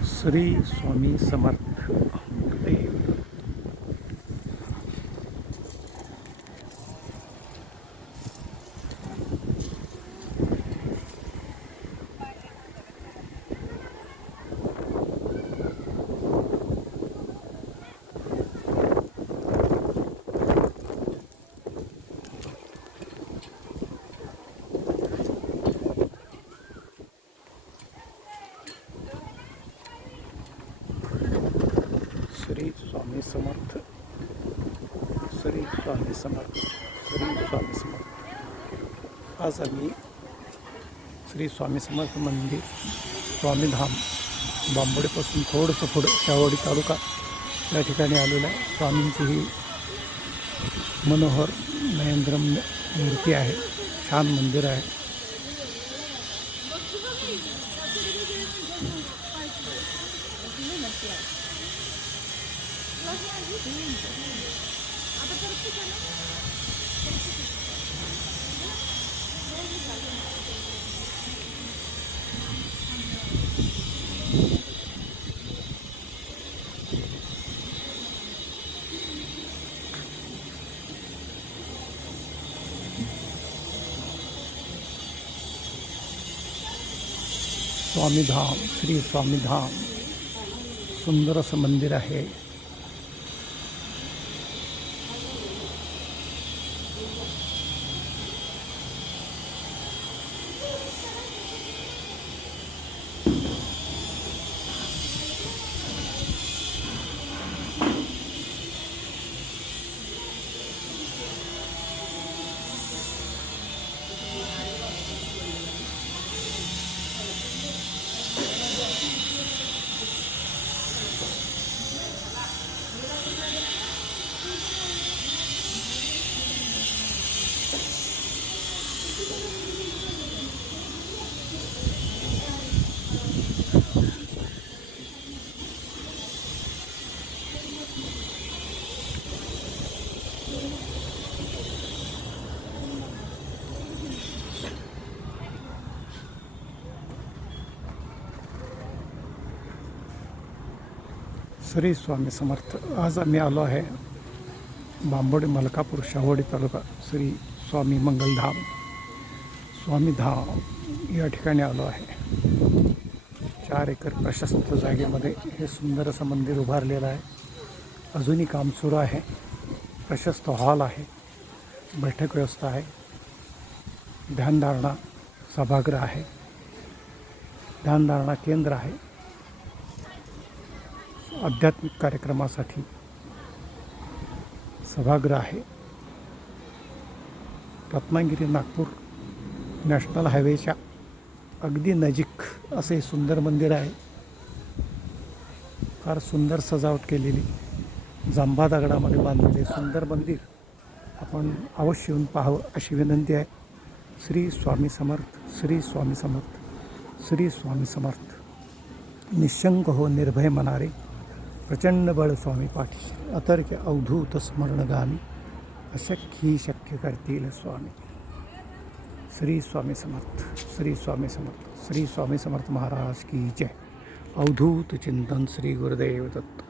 श्री स्वामी समर्थ गुरुदेव। श्री स्वामी समर्थ, श्री स्वामी समर्थ, श्री स्वामी समर्थ। आज आम्ही श्री स्वामी समर्थ मंदिर स्वामीधाम बांबोडेपासून थोडंसं पुढं शाहवाडी तालुका या ठिकाणी आलेलं आहे। स्वामींची ही मनोहर नयनरम्य मूर्ती आहे, छान मंदिर आहे। स्वामीधाम, श्री स्वामीधाम सुंदर असं मंदिर आहे। श्री स्वामी समर्थ। आज आम्ही आलो आहे बांबोडे मलकापूर शाहवाडी तालुका श्री स्वामी मंगलधाम स्वामीधाम या ठिकाणी आलो आहे। 4 एकर प्रशस्त जागेमध्ये हे सुंदर असं मंदिर उभारलेलं आहे। अजूनही काम सुरू आहे। प्रशस्त हॉल आहे, बैठक व्यवस्था आहे, ध्यानधारणा सभागृह आहे, ध्यानधारणा केंद्र आहे, आध्यात्मिक कार्यक्रमासाठी सभागृह आहे। रत्नागिरी नागपूर नॅशनल हायवेच्या अगदी नजीक असे सुंदर मंदिर आहे। फार सुंदर सजावट केलेली जांभा दगडामध्ये बांधलेले सुंदर मंदिर आपण अवश्य येऊन पाहावं अशी विनंती आहे। श्री स्वामी समर्थ, श्री स्वामी समर्थ, श्री स्वामी समर्थ। निशंक हो निर्भय मनारे, प्रचंड बळ स्वामी पाठीशी, अतर्क्य अवधूत स्मरणगामी, अशक्य शक्य करतील स्वामी। श्री स्वामी समर्थ, श्री स्वामी समर्थ, श्री स्वामी समर्थ महाराज की जय। अवधूत चिंतन श्री गुरुदेव दत्त।